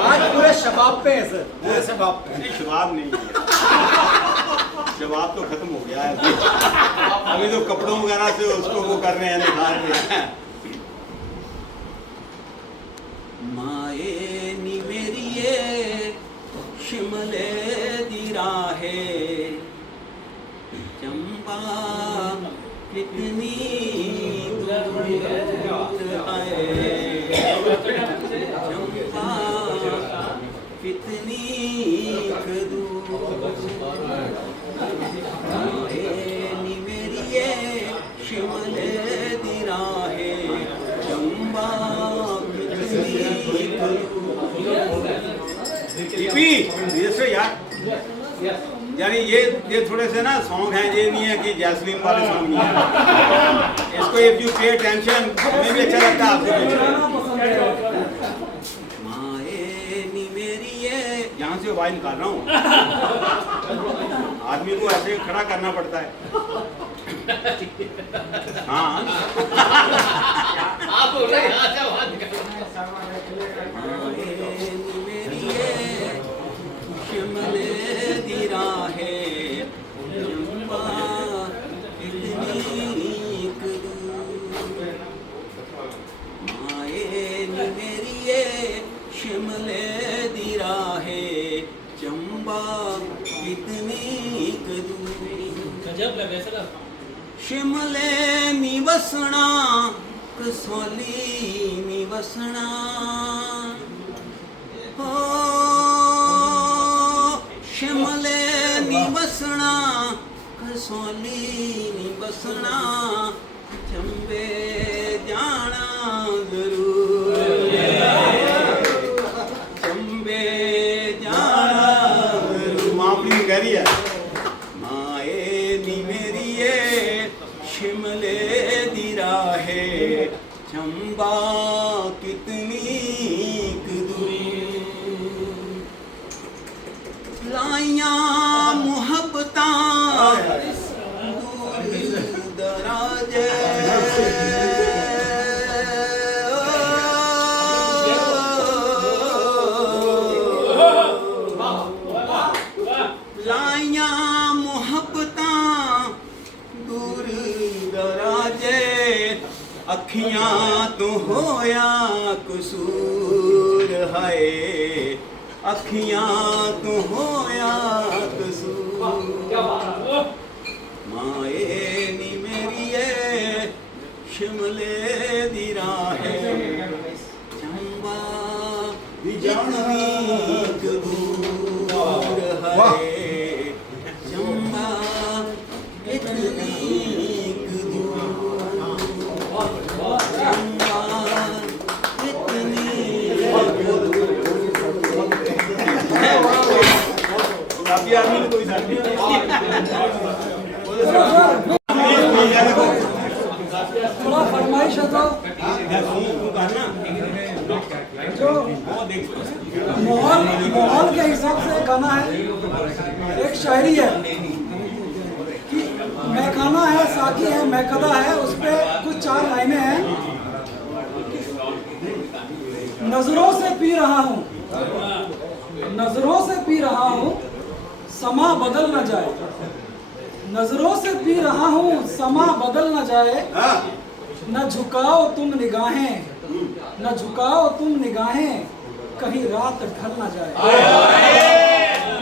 आज पूरे शबाब पे है सर, पूरे शबाब पे। नहीं शबाब नहीं है, शबाब तो खत्म हो गया है अभी तो कपड़ों वगैरह से उसको वो कर रहे हैं, निखार रहे हैं। माए नी मेरी ये शिमले दी राहे चंपा कितनी दूर आए, चंपा कितनी दूर आए नी मेरी ये शिमले दी राहे चंपा कितनी दूर। यानी ये थोड़े से ना सॉन्ग हैं, ये नहीं है कि जैस्मिन वाले सॉन्ग नहीं है। इसको इफ यू पे अटेंशन हमें भी अच्छा लगता है, आपको भी अच्छा लगता है। माए नी मेरी ये यहाँ से वाई निकाल रहा हूँ, आदमी को ऐसे खड़ा करना पड़ता है। हाँ आप बोल रहे हैं यहाँ से आवाज निकल। शिमले दी राहे चंपा कितनी दूर, माए नी मेरी ये शिमले दी राहे चंपा कितनी दूर। गजब लगे सर। शिमले नी वसना कसौली नी वसना, हो शिमले नी वसना कसौली नी वसना, चंबे जाना जरूर, चंबे जाना जरूर। माफी कह रही है। माए नी मेरी ये शिमले दी राहे चंबा कितनी दूर, लाइया मुहब्बतां दूर दराजे, लाइया मुहब्बतां दूर दराजे, अखियां तो होया कसूर है, अखियां तो होया कसूर। माए नी मेरी ये शिमले दी राहें चंबा विजनवीक दूर है चंबा इतनीक दूर चंबा काफी आदमी ने कोई साथ नहीं थोड़ा फरमाइश है तो जो माहौल के हिसाब से गाना है। एक शायरी है कि मैं खाना है साकी है मैं कदा है, उस पे कुछ 4 लाइनें हैं। नजरों से पी रहा हूँ, नजरों से पी रहा हूँ, समा बदल न जाए। नजरों से पी रहा हूँ, समा बदल न जाए। न झुकाओ तुम निगाहें, न झुकाओ तुम निगाहें, कहीं रात ढल न जाए।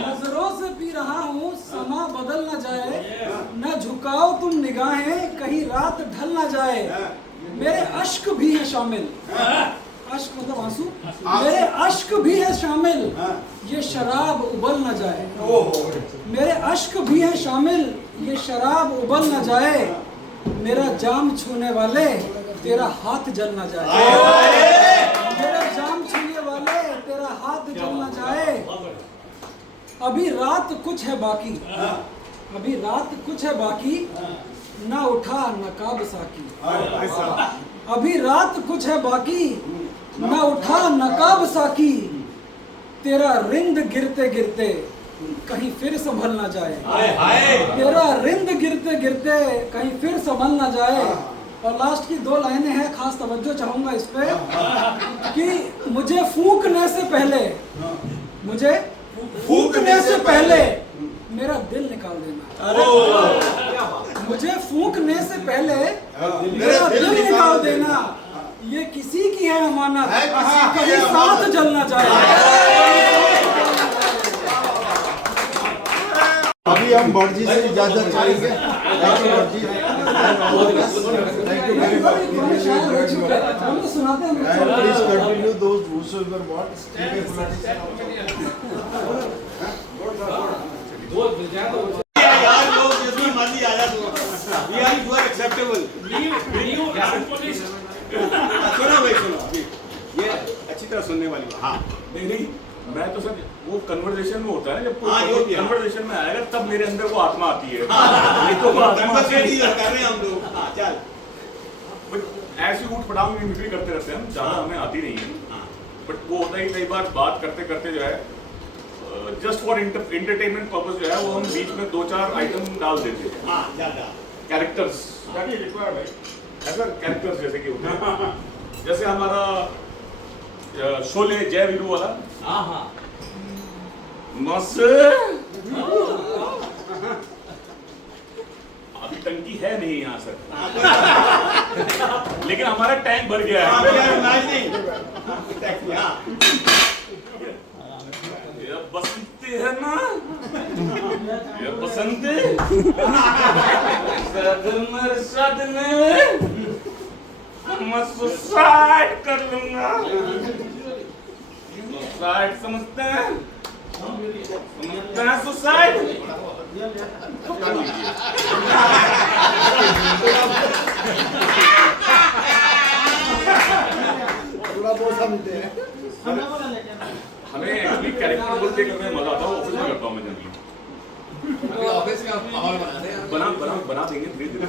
नजरों से पी रहा हूँ, समा बदल न जाए। न झुकाओ तुम निगाहें, कहीं रात ढल न जाए। मेरे अश्क भी है शामिल, अश्क मतलब आंसू, मेरे अश्क भी है शामिल, ये शराब उबल न जाए। मेरे अश्क भी है शामिल, ये शराब उबल न जाए। मेरा जाम छूने वाले तेरा हाथ जल न जाए। मेरा जाम छूने वाले तेरा हाथ जल न जाए। अभी रात कुछ है बाकी, अभी रात कुछ है बाकी, ना उठा नकाब साकी। अभी रात कुछ है बाकी, न उठा नकाब साकी। तेरा रिंद गिरते गिरते कहीं फिर संभल ना जाए। तेरा रिंद गिरते गिरते कहीं फिर संभल ना जाए। और लास्ट की 2 लाइनें हैं, खास तवज्जो चाहूंगा इस पे कि मुझे फूंकने से पहले, मुझे फूंकने से पहले मेरा दिल निकाल देना। मुझे फूंकने से पहले मेरा दिल निकाल देना। ये किसी की है अमानत, कहीं साथ जलना चाहिए। अभी हम बड़जी से इजाजत चाहेंगे। हम तो सुनाते हैं। प्लीज कंटिन्यू दोस्त whosoever wants. यार लोग जिसमें मर्जी आ जा तू। यार यू आर एक्सेप्टेबल। सुनो भाई सुनो, ये अच्छी तरह सुनने वाली बात। हाँ नहीं मैं तो सर वो कन्वर्सेशन में होता है जब कोई कन्वर्सेशन में आएगा तब मेरे अंदर वो आत्मा आती है। ये तो कन्वर्सेशन कर रहे हैं हम लोग। हाँ चल, ऐसी ऊट पटांग में मिमिक्री करते रहते हैं हम, ज़्यादा हमें आती नहीं है। बट वो होता ही कई बार बात करते करते जो है जस्ट फॉर एंटरटेनमेंट पर्पस जो है वो हम बीच में 2-4 आइटम डाल देते हैं। हाँ ज्यादा कैरेक्टर्स ऐसा कैरेक्टर्स जैसे कि होते हैं, जैसे हमारा शोले जय वीरू वाला। हाँ हाँ मस अभी टंकी है नहीं यहाँ सर, लेकिन हमारा टैंक भर गया है। ये बसंत है ना, ये बसंत मैं सुसाइड कर लूंगा। सुसाइड समझते हैं, समझते हैं सुसाइड। हमें एक्चुअली कैरेक्टर बोलते करने में मजा आता है, ऑफिस में करता हूँ मैं जनरली। ऑफिस का माहौल बनाते हैं। बना देंगे धीरे धीरे।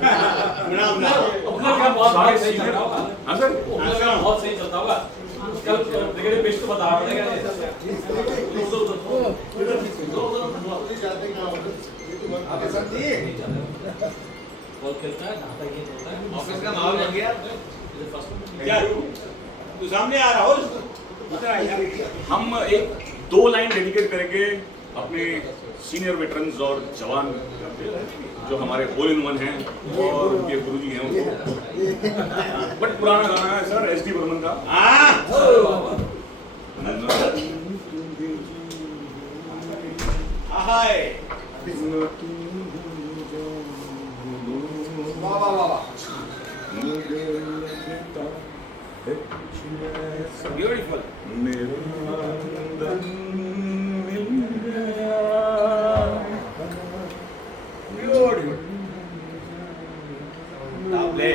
अपना क्या बहुत सारे सही सीनियर, चलता होगा। हाँ सर, अपना क्या बहुत सही चलता होगा। कल क्रिकेट पेश तो बता रहा था ऑफिस का माहौल बन गया। क्या तू सामने आ रहा हो? हम एक 2 लाइन डेडिकेट करेंगे अपने सीनियर वेटरन्स और जवान जो हमारे होल इन वन हैं और उनके गुरुजी हैं उनको। बट पुराना गाना है सर SD बर्मन का। हाय वाह वाह वाह। Beautiful. Beautiful. Now play.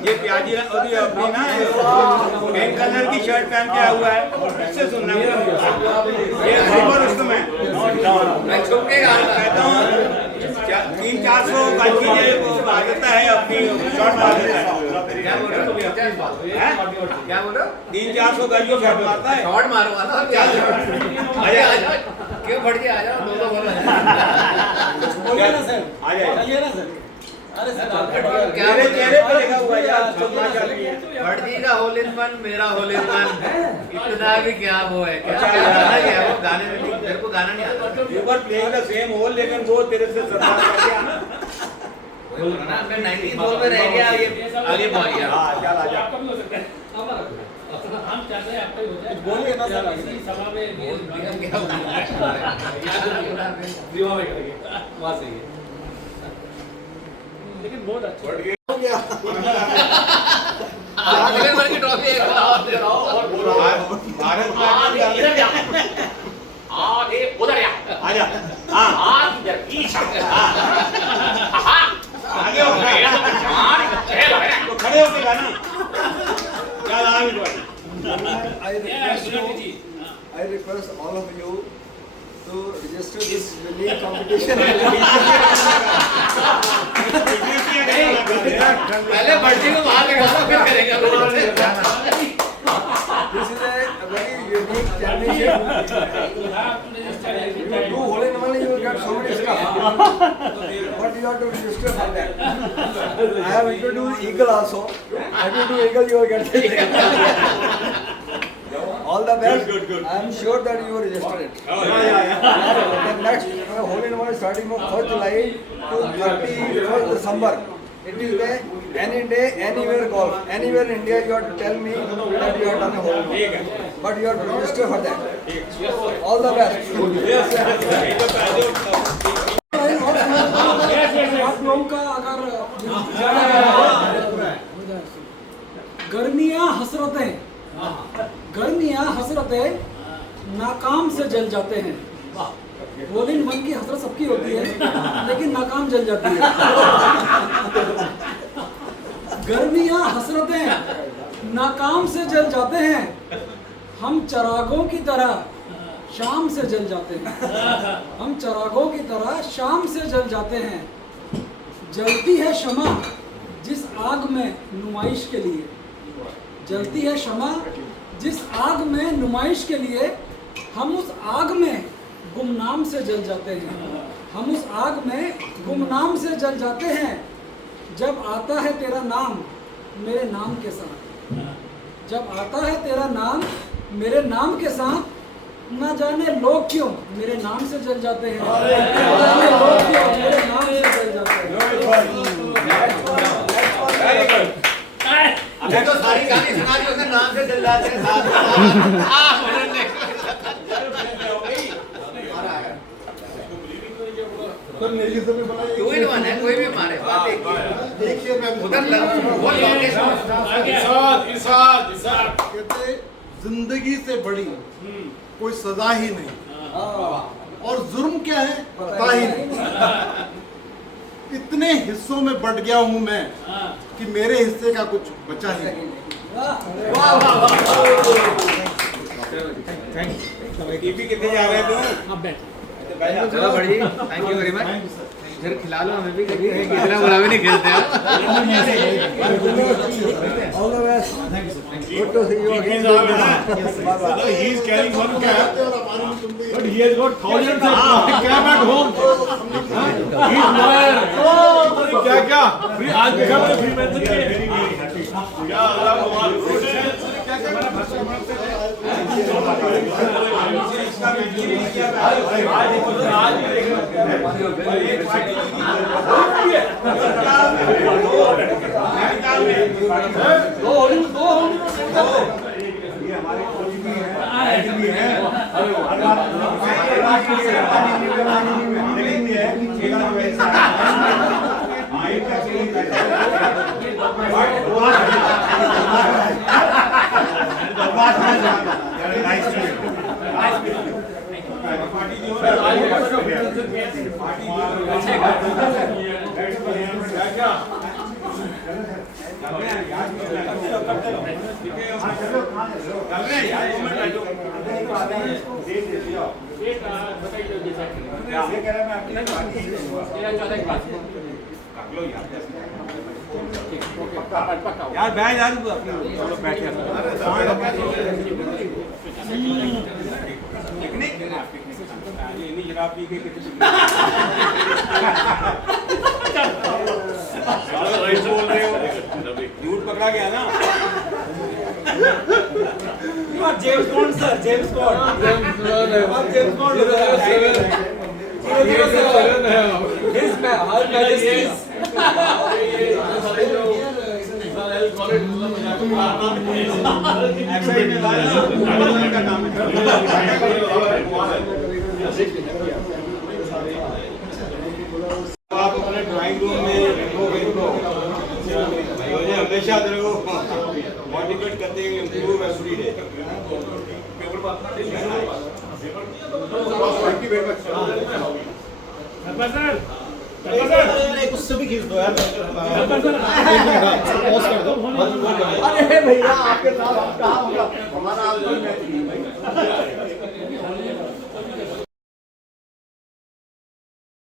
ये प्याजी अभी अपनी ना पिंक कलर की शर्ट पहन के आया हुआ है, इससे सुनना ये जबरदस्त में मैं छुप के गा रहा कहता हूँ 300-400 गज की ये वो मार देता है, अपनी शॉट मार देता है। क्या बोल रहे हो? क्या बोल रहे हो? 300-400 गज की शॉट मारता है। शॉट मारूंगा ना, क्या आजा आजा, क्यों फट के आ जाओ, दो बोलो बोलिए ना सर, आ जाए चलिए ना सर। अरे सर क्या मेरे चेहरे पे लिखा हुआ है यार, चुम्मा चल रही है। भटजी का होल इन वन, मेरा होल इन वन, इतना भी क्या वो है, क्या गाना क्या है वो, गाने में नहीं, मेरे को गाना नहीं आता। You were playing the same hole, लेकिन वो तेरे से सरदार कर गया ना। ना मैं 19 बॉल में रह गया, ये आगे पहुंच गया। हाँ, चल आजा। हम चाहते हैं आपका ही हो जाए। बोलिए ना सर, इसी सभा में क्या बोला? विवाह में करेंगे, वहाँ से ही है। लेकिन बहुत अच्छा होल इन वन की ट्रॉफी एक बार और दे रहा हूँ। भारत में आगे उधर या आजा। हाँ, आगे इधर ईशा आगे हो गया। खेल है तो खड़े होके गाना। चल आ भी बोल। I request all of you to register this unique competition. पहले भटजी को बाहर निकालो, फिर करेंगे। This is a very unique championship. You do hole in one, you will get so many stuff. But you have to register for that. I have introduced eagle also. If you do eagle, you will get it. All the best. Good. I am sure that you will register it. The next hole in one is starting from 1st July to 31st December. It will be any day, anywhere golf. Anywhere in India, you have to tell me that you have done a hole in one. But you have to register for that. All the best. आप लोगों का अगर गर्मियाँ हसरतें नाकाम से जल जाते हैं। होल इन वन की हसरत सबकी होती है, लेकिन नाकाम जल जाती है। गर्मियाँ हसरतें नाकाम से जल जाते हैं, हम चिरागों की तरह शाम से जल जाते हैं। हम चिरागों की तरह शाम से जल जाते हैं। जलती है शमा जिस आग में नुमाइश के लिए, जलती है शमा जिस आग में नुमाइश के लिए, हम उस आग में गुमनाम से जल जाते हैं। हम उस आग में गुमनाम से जल जाते हैं। जब आता है तेरा नाम मेरे नाम के साथ, जब आता है तेरा नाम मेरे नाम के साथ, ना जाने लोग क्यों मेरे नाम से जल जाते हैं। ना जाने लोग क्यों मेरे नाम से जल जाते हैं। अभी तो सारी गाली सुना दी उसने, नाम से जल जाते हैं। टू इन वन है, कोई भी मारे बात एक ही। उधर कहते जिंदगी से बड़ी कोई सजा ही नहीं। और जुर्म क्या है पता ही नहीं। इतने हिस्सों में बट गया हूं मैं कि मेरे हिस्से का कुछ बचा ही नहीं। कितने जा रहे हैं तुम? चलो बढ़िया, थैंक यू वेरी मच। फिर खिला लो हमें भी कभी, इतना बुरा भी नहीं खेलते आप। All the best. Good to see you again. He is carrying one cap, but he has got thousands of cap at home. He is lawyer. क्या आज देखा मैंने फ्री मैच क्या अल्लाह मुबारक यार बैठ यार चलो बैठिए पिकनिक नहीं शराब पी के बोल रहे हो झूठ पकड़ा गया ना James bond sir, James bond. आप जेम्स बॉन्ड हो रहे आप अपने ड्राइंग रूम में रखोगे तो मुझे हमेशा मोटिवेट करते हैं इम्प्रूव एवरी डे। उससे भी खींच दो यार। अरे भैया आपके साथ हमारा